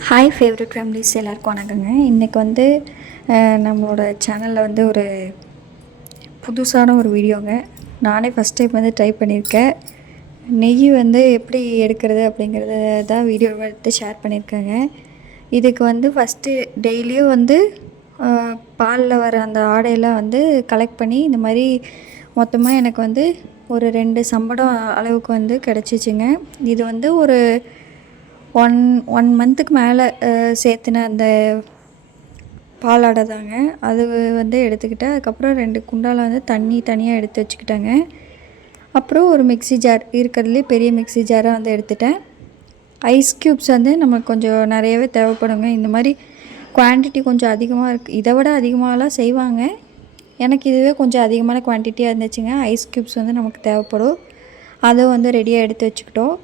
Hi favourite families எல்லாருக்கும் வணக்கங்க. இன்றைக்கி வந்து நம்மளோட சேனலில் வந்து ஒரு புதுசான ஒரு வீடியோங்க. நானே ஃபஸ்ட் டைம் வந்து ட்ரை பண்ணியிருக்கேன். நெய் வந்து எப்படி எடுக்கிறது அப்படிங்கிறத தான் வீடியோவை எடுத்து ஷேர் பண்ணியிருக்கேங்க. இதுக்கு வந்து ஃபஸ்ட்டு டெய்லியும் வந்து பாலில் வர அந்த ஆடையெல்லாம் வந்து கலெக்ட் பண்ணி இந்த மாதிரி மொத்தமாக எனக்கு வந்து ஒரு 2 சம்படம் அளவுக்கு வந்து கிடச்சிச்சிங்க. இது வந்து ஒரு ஒன் மந்த்துக்கு மேலே சேர்த்துன அந்த பாலாடை தாங்க. அது வந்து எடுத்துக்கிட்டேன். அதுக்கப்புறம் 2 குண்டால வந்து தண்ணி தனியாக எடுத்து வச்சுக்கிட்டேங்க. அப்புறம் ஒரு மிக்ஸி ஜார், இருக்கிறதுலே பெரிய மிக்ஸி ஜாராக வந்து எடுத்துட்டேன். ஐஸ் க்யூப்ஸ் வந்து நமக்கு கொஞ்சம் நிறையவே தேவைப்படுங்க. இந்த மாதிரி குவான்டிட்டி கொஞ்சம் அதிகமாக இருக்குது. இதை விட அதிகமாகலாம் செய்வாங்க. எனக்கு இதுவே கொஞ்சம் அதிகமான குவான்டிட்டியாக இருந்துச்சுங்க. ஐஸ் க்யூப்ஸ் வந்து நமக்கு தேவைப்படும். அதுவும் வந்து ரெடியாக எடுத்து வச்சுக்கிட்டோம்.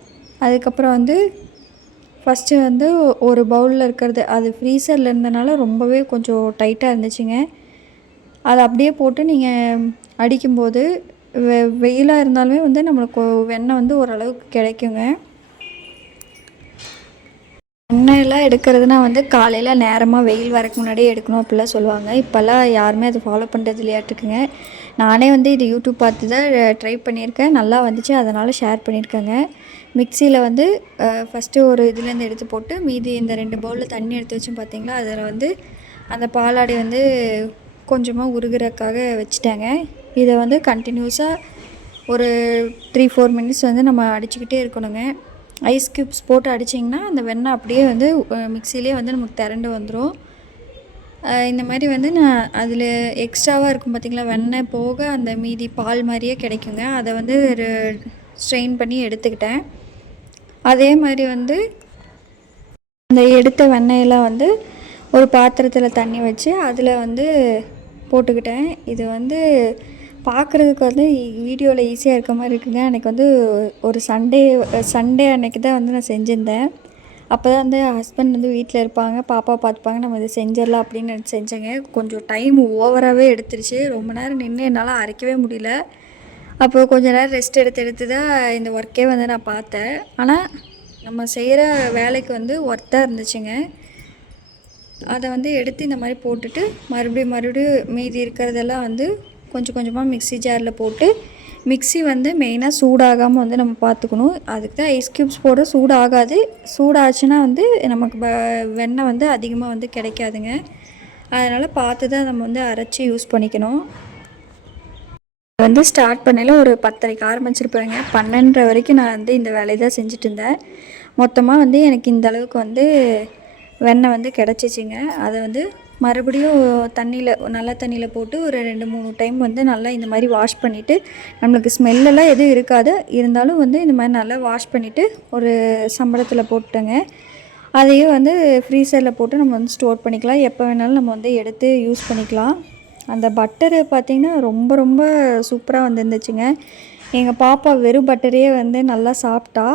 அதுக்கப்புறம் வந்து ஃபஸ்ட்டு வந்து ஒரு பவுலில் இருக்கிறது, அது ஃப்ரீசரில் இருந்தனால ரொம்பவே கொஞ்சம் டைட்டாக இருந்துச்சுங்க. அதை அப்படியே போட்டு நீங்கள் அடிக்கும்போது வெயிலாக இருந்தாலுமே வந்து நம்மளுக்கு வெண்ணெய் வந்து ஓரளவுக்கு கிடைக்குங்க. எண்ணெயெல்லாம் எடுக்கிறதுனா வந்து காலையில் நேரமாக வெயில் வரக்கு முன்னாடியே எடுக்கணும் அப்படிலாம் சொல்லுவாங்க. இப்போல்லாம் யாருமே அதை ஃபாலோ பண்ணுறது இல்லையாட்டுக்குங்க. நானே வந்து இது யூடியூப் பார்த்து தான் ட்ரை பண்ணியிருக்கேன். நல்லா வந்துச்சு, அதனால் ஷேர் பண்ணியிருக்கேங்க. மிக்சியில் வந்து ஃபஸ்ட்டு ஒரு இதுலேருந்து எடுத்து போட்டு மீதி இந்த 2 பவுலில் தண்ணி எடுத்து வச்சோம் பார்த்தீங்களா, அதில் வந்து அந்த பாலாடை வந்து கொஞ்சமாக உருகிறதுக்காக வச்சுட்டாங்க. இதை வந்து கண்டினியூஸாக ஒரு 3-4 மினிட்ஸ் வந்து நம்ம அடிச்சுக்கிட்டே இருக்கணுங்க. ஐஸ் க்யூப்ஸ் போட்டு அடிச்சிங்கன்னா அந்த வெண்ணெய் அப்படியே வந்து மிக்சிலே வந்து நமக்கு திரண்டு வந்துடும். இந்த மாதிரி வந்து நான் அதில் எக்ஸ்ட்ராவாக இருக்கும் பார்த்திங்களா, வெண்ணெய் போக அந்த மீதி பால் மாதிரியே கிடைக்குங்க. அதை வந்து ஸ்ட்ரெயின் பண்ணி எடுத்துக்கிட்டேன். அதே மாதிரி வந்து அந்த எடுத்த வெண்ணெயெல்லாம் வந்து ஒரு பாத்திரத்தில் தண்ணி வச்சு அதில் வந்து போட்டுக்கிட்டேன். இது வந்து பார்க்குறதுக்கு வந்து வீடியோவில் ஈஸியாக இருக்க மாதிரி இருக்குங்க. எனக்கு வந்து ஒரு சண்டே அன்னைக்கு தான் வந்து நான் செஞ்சுருந்தேன். அப்போ தான் வந்து ஹஸ்பண்ட் வந்து வீட்டில் இருப்பாங்க, பாப்பா பார்த்துப்பாங்க, நம்ம இதை செஞ்சிடலாம் அப்படின்னு நினச்சி செஞ்சேங்க. கொஞ்சம் டைம் ஓவராகவே எடுத்துருச்சு. ரொம்ப நேரம் நின்று என்னால் அரைக்கவே முடியல. அப்போது கொஞ்சம் நேரம் ரெஸ்ட் எடுத்து தான் இந்த ஒர்க்கே வந்து நான் பார்த்தேன். ஆனால் நம்ம செய்கிற வேலைக்கு வந்து ஒர்த்தாக இருந்துச்சுங்க. அதை வந்து எடுத்து இந்த மாதிரி போட்டுட்டு மறுபடியும் மீதி இருக்கிறதெல்லாம் வந்து கொஞ்சம் கொஞ்சமாக மிக்ஸி ஜாரில் போட்டு, மிக்ஸி வந்து மெயினாக சூடாகாமல் வந்து நம்ம பார்த்துக்கணும். அதுக்கு தான் ஐஸ் க்யூப்ஸ் போட சூடாகாது. சூடாச்சுன்னா வந்து நமக்கு வெண்ணெய் வந்து அதிகமாக வந்து கிடைக்காதுங்க. அதனால் பார்த்து தான் நம்ம வந்து அரைச்சி யூஸ் பண்ணிக்கணும். வந்து ஸ்டார்ட் பண்ணல ஒரு 10:30க்கு ஆரம்பிச்சிருப்பேங்க. 12:30 வரைக்கும் நான் வந்து இந்த வேலையை தான் செஞ்சுட்டு இருந்தேன். மொத்தமாக வந்து எனக்கு இந்த அளவுக்கு வந்து வெண்ணெய் வந்து கிடச்சிச்சிங்க. அதை வந்து மறுபடியும் நல்ல தண்ணியில் போட்டு ஒரு 2-3 டைம் வந்து நல்லா இந்த மாதிரி வாஷ் பண்ணிவிட்டு, நம்மளுக்கு ஸ்மெல்லெல்லாம் எதுவும் இருக்காது, இருந்தாலும் வந்து இந்த மாதிரி நல்லா வாஷ் பண்ணிவிட்டு ஒரு சம்பளத்தில் போட்டுட்டேங்க. அதையும் வந்து ஃப்ரீசரில் போட்டு நம்ம வந்து ஸ்டோர் பண்ணிக்கலாம். எப்போ வேணாலும் நம்ம வந்து எடுத்து யூஸ் பண்ணிக்கலாம். அந்த பட்டரு பார்த்திங்கன்னா ரொம்ப ரொம்ப சூப்பராக வந்துருந்துச்சுங்க. எங்கள் பாப்பா வெறும் பட்டரையே வந்து நல்லா சாப்பிட்டா.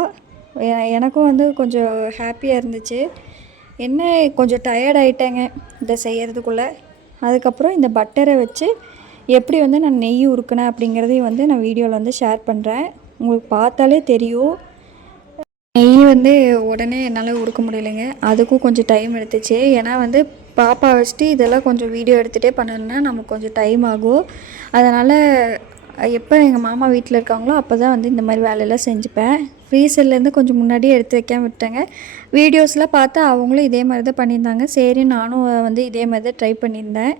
எனக்கும் வந்து கொஞ்சம் ஹாப்பியாக இருந்துச்சு. என்ன கொஞ்சம் டயர்ட் ஆகிட்டேங்க இதை செய்கிறதுக்குள்ளே. அதுக்கப்புறம் இந்த பட்டரை வச்சு எப்படி வந்து நான் நெய் உருக்கினேன் அப்படிங்கிறதையும் வந்து நான் வீடியோவில் வந்து ஷேர் பண்ணுறேன். உங்களுக்கு பார்த்தாலே தெரியும். நெய் வந்து உடனே என்னால் உருக்க முடியலைங்க. அதுக்கும் கொஞ்சம் டைம் எடுத்துச்சு. ஏன்னா வந்து பாப்பா வச்சுட்டு இதெல்லாம் கொஞ்சம் வீடியோ எடுத்துகிட்டே பண்ணணுன்னா நமக்கு கொஞ்சம் டைம் ஆகும். அதனால் எப்போ எங்கள் மாமா வீட்டில் இருக்காங்களோ அப்போ தான் வந்து இந்த மாதிரி வேலையெல்லாம் செஞ்சுப்பேன். ஃப்ரீசர்லேருந்து கொஞ்சம் முன்னாடியே எடுத்து வைக்காமல் விட்டேங்க. வீடியோஸ்லாம் பார்த்து அவங்களும் இதே மாதிரி தான் பண்ணியிருந்தாங்க. சரி நானும் வந்து இதே மாதிரி தான் ட்ரை பண்ணியிருந்தேன்.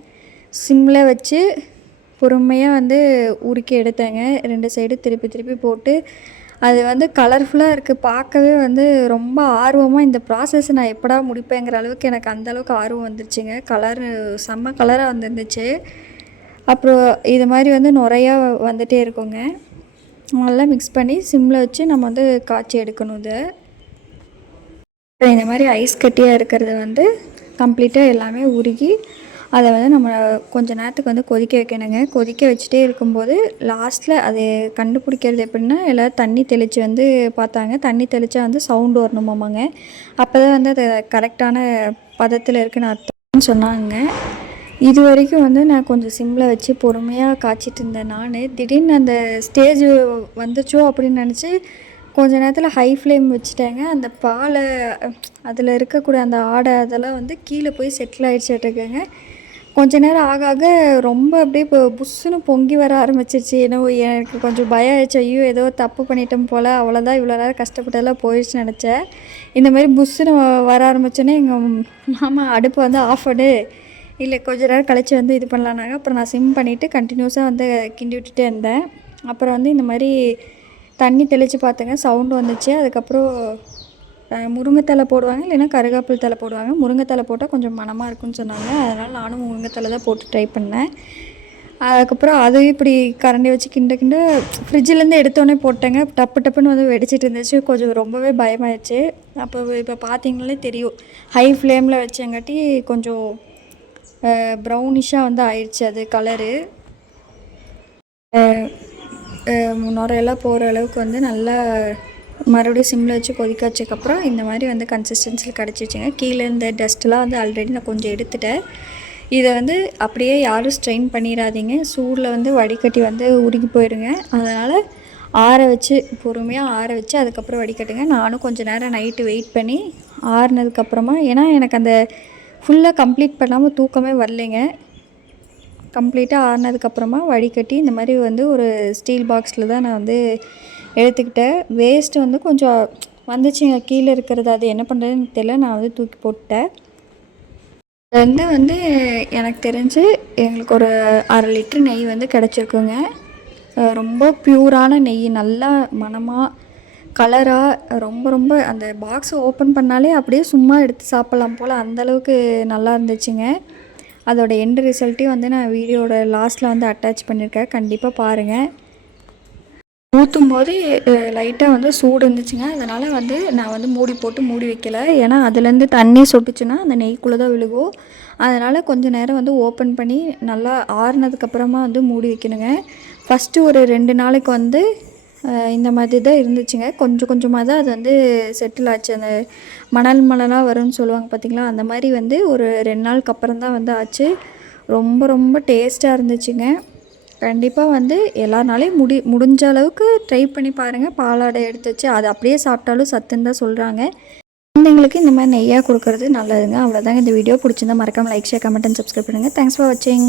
சிம்மில் வச்சு பொறுமையாக வந்து உருக்கி எடுத்தேங்க. 2 சைடு திருப்பி போட்டு அது வந்து கலர்ஃபுல்லாக இருக்குது. பார்க்கவே வந்து ரொம்ப ஆர்வமாக இந்த ப்ராசஸ் நான் எப்படா முடிப்பேங்கிற அளவுக்கு எனக்கு அந்தளவுக்கு ஆர்வம் வந்துருச்சுங்க. செம்ம கலராக வந்துருந்துச்சு. அப்புறம் இது மாதிரி வந்து நிறையா வந்துகிட்டே இருக்குங்க. நல்லா மிக்ஸ் பண்ணி சிம்மில் வச்சு நம்ம வந்து காய்ச்சி எடுக்கணும். இந்த மாதிரி ஐஸ் கட்டியாக இருக்கிறது வந்து கம்ப்ளீட்டாக எல்லாமே உருகி அதை வந்து நம்ம கொஞ்சம் நேரத்துக்கு வந்து கொதிக்க வைக்கணுங்க. கொதிக்க வச்சுட்டே இருக்கும்போது லாஸ்ட்டில் அது கண்டுபிடிக்கிறது எப்படின்னா, எல்லோரும் தண்ணி தெளித்து வந்து பார்த்தாங்க. தண்ணி தெளித்தா வந்து சவுண்டு வரணுமாமாங்க. அப்போ தான் வந்து அது கரெக்டான பதத்தில் இருக்குன்னு அர்த்தம்னு சொன்னாங்க. இது வரைக்கும் வந்து நான் கொஞ்சம் சிம்மில் வச்சு பொறுமையாக காய்ச்சிட்டு இருந்தேன். திடீர்னு அந்த ஸ்டேஜ் வந்துச்சோ அப்படின்னு நினச்சி கொஞ்ச நேரத்தில் ஹை ஃப்ளேம் வச்சுட்டேங்க. அந்த பாலை அதில் இருக்கக்கூடிய அந்த ஆடை அதெல்லாம் வந்து கீழே போய் செட்டில் ஆகிடுச்சிட்ருக்குங்க. கொஞ்ச நேரம் ஆக ஆக ரொம்ப அப்படியே இப்போ புஷ்ஷுன்னு பொங்கி வர ஆரம்பிச்சிருச்சு. என்னவோ எனக்கு கொஞ்சம் பயம் ஆயிடுச்சு. ஐயோ ஏதோ தப்பு பண்ணிட்டோம் போல், அவ்வளோதான் இவ்வளோ நேரம் கஷ்டப்பட்டதெல்லாம் போயிடுச்சுன்னு நினச்சேன். இந்த மாதிரி புஷ்ஷுன்னு வர ஆரம்பித்தோன்னே எங்கள் மாமா அடுப்பை வந்து ஆஃப் பண்ணு, இல்லை கொஞ்ச நேரம் கழிச்சு வந்து இது பண்ணலான்னாங்க. அப்புறம் நான் சிம் பண்ணிவிட்டு கண்டினியூஸாக வந்து கிண்டி விட்டுட்டே இருந்தேன். அப்புறம் வந்து இந்த மாதிரி தண்ணி தெளித்து பார்த்தேங்க, சவுண்டு வந்துச்சு. அதுக்கப்புறம் முருங்கைத்தலை போடுவாங்க, இல்லைன்னா கருவேப்பிலை தலை போடுவாங்க. முருங்கைத்தலை போட்டால் கொஞ்சம் மணமாக இருக்குன்னு சொன்னாங்க. அதனால் நானும் முருங்கைத்தலை தான் போட்டு ட்ரை பண்ணேன். அதுக்கப்புறம் அதையும் இப்படி கரண்டி வச்சு கிண்ட கிண்ட ஃப்ரிட்ஜிலேருந்து எடுத்தோடனே போட்டேங்க. டப்பு டப்புன்னு வந்து வெடிச்சிட்டு இருந்துச்சு. கொஞ்சம் ரொம்பவே பயமாயிடுச்சு. அப்போ இப்போ பார்த்தீங்கனாலே தெரியும், ஹை ஃப்ளேமில் வச்சங்காட்டி கொஞ்சம் ப்ரௌனிஷாக வந்து ஆயிடுச்சு அது கலரு. நுரையெல்லாம் போகிற அளவுக்கு வந்து நல்லா மறுபடியும் சிம்மில் வச்சு கொதிக்க வச்சதுக்கப்புறம் இந்த மாதிரி வந்து கன்சிஸ்டன்சியில் கிடச்சிச்சுங்க. கீழே இந்த டஸ்ட்டெலாம் வந்து ஆல்ரெடி நான் கொஞ்சம் எடுத்துட்டேன். இதை வந்து அப்படியே யாரும் ஸ்ட்ரெயின் பண்ணிடாதீங்க. சூடில் வந்து வடிகட்டி வந்து உருகி போயிடுங்க. அதனால் ஆற வச்சு பொறுமையாக ஆற வச்சு அதுக்கப்புறம் வடிகட்டுங்க. நானும் கொஞ்சம் நேரம் நைட்டு வெயிட் பண்ணி ஆறுனதுக்கப்புறமா, ஏன்னா எனக்கு அந்த ஃபுல்லாக கம்ப்ளீட் பண்ணாமல் தூக்கமே வரலைங்க. கம்ப்ளீட்டாக ஆறுனதுக்கப்புறமா வடிகட்டி இந்த மாதிரி வந்து ஒரு ஸ்டீல் பாக்ஸில் தான் நான் வந்து எடுத்துக்கிட்டேன். வேஸ்ட்டு வந்து கொஞ்சம் வந்துச்சுங்க கீழே இருக்கிறது. அது என்ன பண்ணுறதுன்னு தெரியல, நான் வந்து தூக்கி போட்டேன். வந்து எனக்கு தெரிஞ்சு எங்களுக்கு ஒரு 1/2 லிட்ரு நெய் வந்து கிடச்சிருக்குங்க. ரொம்ப ப்யூரான நெய், நல்லா மணமாக கலராக ரொம்ப ரொம்ப அந்த பாக்ஸை ஓப்பன் பண்ணாலே அப்படியே சும்மா எடுத்து சாப்பிட்லாம் போல் அந்தளவுக்கு நல்லா இருந்துச்சுங்க. அதோட எண்டு ரிசல்ட்டையும் வந்து நான் வீடியோட லாஸ்ட்டில் வந்து அட்டாச் பண்ணியிருக்கேன், கண்டிப்பாக பாருங்கள். ஊற்றும் போது லைட்டாக வந்து சூடு இருந்துச்சுங்க. அதனால் வந்து நான் வந்து மூடி போட்டு மூடி வைக்கலை. ஏன்னா அதுலேருந்து தண்ணி சொட்டுச்சுன்னா அந்த நெய்க்குள்ளே தான் விழுகும். அதனால் கொஞ்சம் நேரம் வந்து ஓப்பன் பண்ணி நல்லா ஆறுனதுக்கப்புறமா வந்து மூடி வைக்கணுங்க. ஃபஸ்ட்டு ஒரு 2 நாளைக்கு வந்து இந்த மாதிரி தான் இருந்துச்சுங்க. கொஞ்சம் கொஞ்சமாக தான் அது வந்து செட்டில் ஆச்சு. அந்த மணலாக வரும்னு சொல்லுவாங்க பார்த்திங்களா, அந்த மாதிரி வந்து ஒரு 2 நாளுக்கு அப்புறம் தான் வந்து ஆச்சு. ரொம்ப ரொம்ப டேஸ்ட்டாக இருந்துச்சுங்க. கண்டிப்பாக வந்து எல்லாருனாலையும் முடிஞ்ச அளவுக்கு ட்ரை பண்ணி பாருங்கள். பாலாடை எடுத்து வச்சு அது அப்படியே சாப்பிட்டாலும் சத்துன்னு தான் சொல்கிறாங்க. குழந்தைங்களுக்கு இந்த மாதிரி நெய்யாக கொடுக்குறது நல்லதுங்க. அவ்வளோதாங்க இந்த வீடியோ. பிடிச்சிருந்தா மறக்காமல் like, share, comment and subscribe பண்ணுங்கள். தேங்க்ஸ் ஃபார் வாட்சிங்.